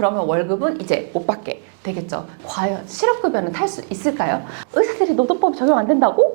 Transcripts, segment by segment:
그러면 월급은 이제 못 받게 되겠죠. 과연 실업급여는 탈 수 있을까요? 의사들이 노동법 적용 안 된다고?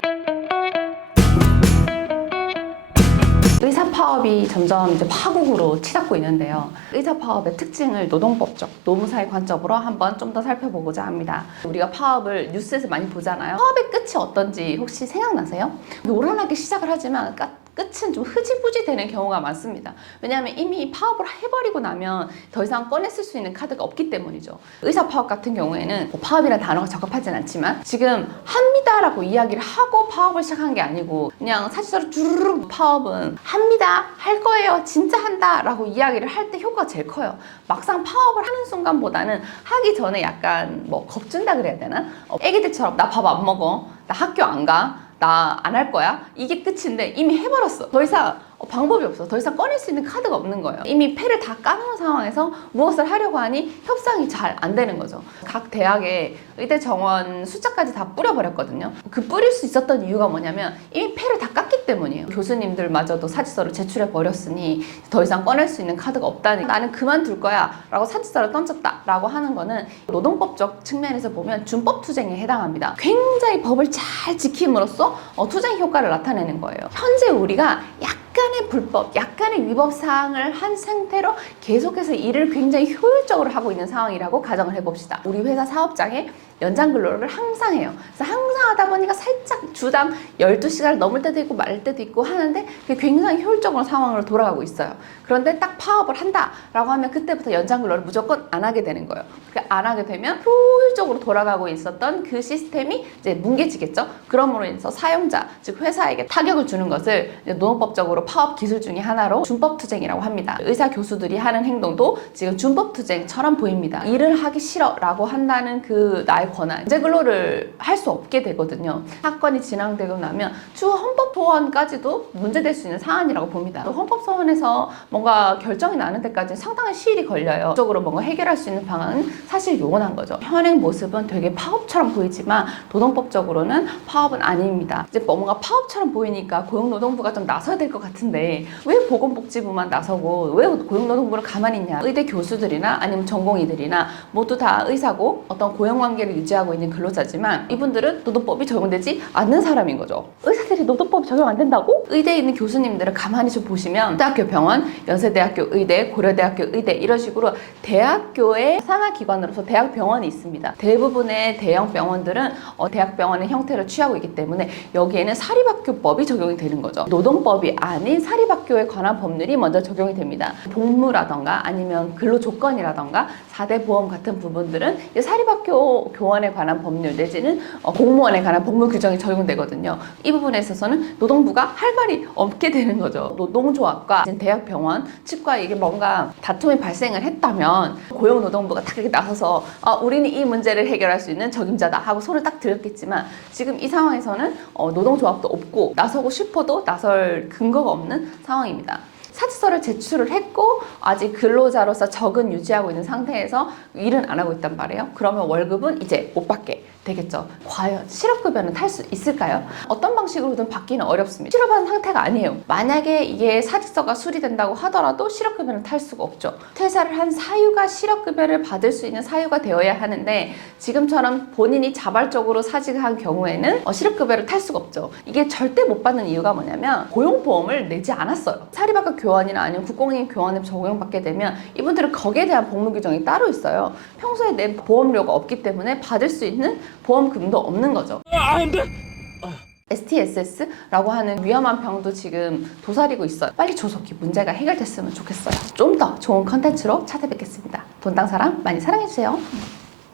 의사 파업이 점점 이제 파국으로 치닫고 있는데요. 의사 파업의 특징을 노동법적, 노무사의 관점으로 한번 좀 더 살펴보고자 합니다. 우리가 파업을 뉴스에서 많이 보잖아요. 파업의 끝이 어떤지 혹시 생각나세요? 요란하게 시작을 하지만 끝은 좀 흐지부지 되는 경우가 많습니다. 왜냐하면 이미 파업을 해버리고 나면 더 이상 꺼내 쓸 수 있는 카드가 없기 때문이죠. 의사 파업 같은 경우에는 뭐 파업이라는 단어가 적합하진 않지만 지금 합니다라고 이야기를 하고 파업을 시작한 게 아니고 그냥 사실상 주르륵 파업은 합니다, 할 거예요, 진짜 한다 라고 이야기를 할 때 효과가 제일 커요. 막상 파업을 하는 순간보다는 하기 전에 약간 뭐 겁준다 그래야 되나? 애기들처럼 나 밥 안 먹어, 나 학교 안 가, 나 안 할 거야? 이게 끝인데 이미 해버렸어. 더 이상 방법이 없어. 더 이상 꺼낼 수 있는 카드가 없는 거예요. 이미 패를 다 까놓은 상황에서 무엇을 하려고 하니 협상이 잘 안 되는 거죠. 각 대학에 의대 정원 숫자까지 다 뿌려버렸거든요. 그 뿌릴 수 있었던 이유가 뭐냐면 이미 패를 다 깠기 때문이에요. 교수님들마저도 사직서를 제출해 버렸으니 더 이상 꺼낼 수 있는 카드가 없다니 나는 그만둘 거야 라고 사직서를 던졌다 라고 하는 거는 노동법적 측면에서 보면 준법 투쟁에 해당합니다. 굉장히 법을 잘 지킴으로써 투쟁 효과를 나타내는 거예요. 현재 우리가 약간의 불법, 약간의 위법 사항을 한 상태로 계속해서 일을 굉장히 효율적으로 하고 있는 상황이라고 가정을 해봅시다. 우리 회사 사업장에 연장 근로를 항상 해요. 그래서 항상 하다 보니까 살짝 주당 12시간을 넘을 때도 있고 말 때도 있고 하는데 그게 굉장히 효율적으로 상황으로 돌아가고 있어요. 그런데 딱 파업을 한다라고 하면 그때부터 연장 근로를 무조건 안 하게 되는 거예요. 안 하게 되면 효율적으로 돌아가고 있었던 그 시스템이 이제 뭉개지겠죠. 그러므로 인해서 사용자, 즉 회사에게 타격을 주는 것을 노동법적으로 파업 기술 중에 하나로 준법투쟁이라고 합니다. 의사 교수들이 하는 행동도 지금 준법투쟁처럼 보입니다. 일을 하기 싫어라고 한다는 그 나의 권한, 강제 근로를 할 수 없게 되거든요. 사건이 진행되고 나면 추후 헌법 소원까지도 문제될 수 있는 사안이라고 봅니다. 헌법 소원에서 뭔가 결정이 나는 데까지 상당한 시일이 걸려요. 적으로 뭔가 해결할 수 있는 방안은 사실 요원한 거죠. 현행 모습은 되게 파업처럼 보이지만 노동법적으로는 파업은 아닙니다. 이제 뭔가 파업처럼 보이니까 고용노동부가 좀 나서야 될 것 같은데 왜 보건복지부만 나서고 왜 고용노동부를 가만히 있냐. 의대 교수들이나 아니면 전공의들이나 모두 다 의사고 어떤 고용관계를 유지하고 있는 근로자지만 이분들은 노동법이 적용되지 않는 사람인 거죠. 의사들이 노동법이 적용 안 된다고? 의대에 있는 교수님들을 가만히 좀 보시면 대학교 병원, 연세대학교 의대, 고려대학교 의대 이런 식으로 대학교의 산하기관으로서 대학병원이 있습니다. 대부분의 대형 병원들은 대학병원의 형태를 취하고 있기 때문에 여기에는 사립학교법이 적용이 되는 거죠. 노동법이 아닌 사립학교에 관한 법률이 먼저 적용이 됩니다. 복무라던가 아니면 근로조건이라던가 4대 보험 같은 부분들은 사립학교 교원에 관한 법률 내지는 공무원에 관한 법무 규정이 적용되거든요. 이 부분에 있어서는 노동부가 할 말이 없게 되는 거죠. 노동조합과 대학병원 측과 이게 뭔가 다툼이 발생을 했다면 고용노동부가 딱 이렇게 나서서 우리는 이 문제를 해결할 수 있는 적임자다 하고 손을 딱 들었겠지만 지금 이 상황에서는 노동조합도 없고 나서고 싶어도 나설 근거가 없는 상황입니다. 사직서를 제출을 했고 아직 근로자로서 적은 유지하고 있는 상태에서 일은 안 하고 있단 말이에요. 그러면 월급은 이제 못 받게 되겠죠. 과연 실업급여는 탈 수 있을까요? 어떤 방식으로든 받기는 어렵습니다. 실업한 상태가 아니에요. 만약에 이게 사직서가 수리된다고 하더라도 실업급여는 탈 수가 없죠. 퇴사를 한 사유가 실업급여를 받을 수 있는 사유가 되어야 하는데 지금처럼 본인이 자발적으로 사직을 한 경우에는 실업급여를 탈 수가 없죠. 이게 절대 못 받는 이유가 뭐냐면 고용보험을 내지 않았어요. 사립학교 교원이나 아니면 국공립 교원을 적용받게 되면 이분들은 거기에 대한 복무 규정이 따로 있어요. 평소에 낸 보험료가 없기 때문에 받을 수 있는 보험금도 없는 거죠. STSS라고 하는 위험한 병도 지금 도사리고 있어요. 빨리 조속히 문제가 해결됐으면 좋겠어요. 좀 더 좋은 컨텐츠로 찾아뵙겠습니다. 본당 사람 많이 사랑해주세요.